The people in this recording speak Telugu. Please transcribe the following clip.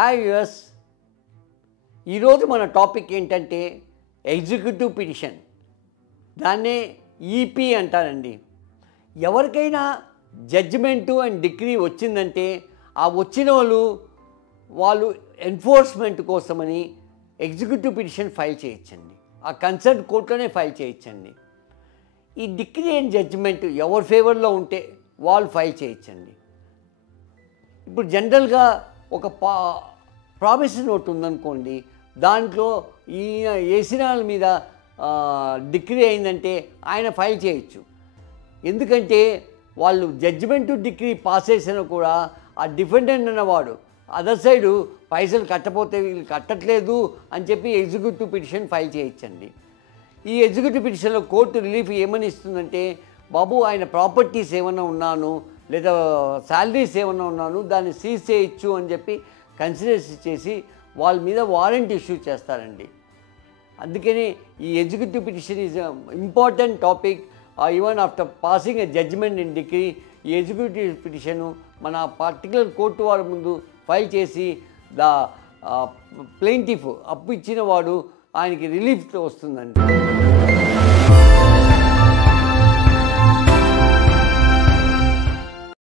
హాయ్ వ్యూయర్స్, ఈరోజు మన టాపిక్ ఏంటంటే ఎగ్జిక్యూటివ్ పిటిషన్. దాన్నే ఈపీ అంటారండి. ఎవరికైనా జడ్జిమెంటు అండ్ డిగ్రీ వచ్చిందంటే ఆ వచ్చిన వాళ్ళు ఎన్ఫోర్స్మెంట్ కోసమని ఎగ్జిక్యూటివ్ పిటిషన్ ఫైల్ చేయొచ్చండి. ఆ కన్సర్న్ కోర్టులోనే ఫైల్ చేయొచ్చండి. ఈ డిగ్రీ అండ్ జడ్జిమెంట్ ఎవరి ఫేవర్లో ఉంటే వాళ్ళు ఫైల్ చేయొచ్చండి. ఇప్పుడు జనరల్గా ఒక ప్రామిస్ నోట్ ఉందనుకోండి, దాంట్లో ఈయన ఏసినాల మీద డిగ్రీ అయిందంటే ఆయన ఫైల్ చేయొచ్చు. ఎందుకంటే వాళ్ళు జడ్జిమెంటు డిగ్రీ పాస్ చేసినా కూడా ఆ డిఫెండెంట్ అన్నవాడు అదర్ సైడు పైసలు కట్టపోతే వీళ్ళు కట్టట్లేదు అని చెప్పి ఎగ్జిక్యూటివ్ పిటిషన్ ఫైల్ చేయొచ్చండి. ఈ ఎగ్జిక్యూటివ్ పిటిషన్లో కోర్టు రిలీఫ్ ఏమని ఇస్తుందంటే, బాబు ఆయన ప్రాపర్టీస్ ఏమన్నా ఉన్నాను లేదా శాలరీస్ ఏమన్నా ఉన్నాను దాన్ని సీజ్ చేయొచ్చు అని చెప్పి కన్సిడర్ చేసి వాళ్ళ మీద వారెంట్ ఇష్యూ చేస్తారండి. అందుకని ఈ executive petition is important topic. Even after passing a judgment in decree, ఈ ఎగ్జిక్యూటివ్ పిటిషను మన పర్టికులర్ కోర్టు వారి ముందు ఫైల్ చేసి ద ప్లెయింటిఫ్ అప్పు ఇచ్చిన వాడు ఆయనకి రిలీఫ్ వస్తుందండి.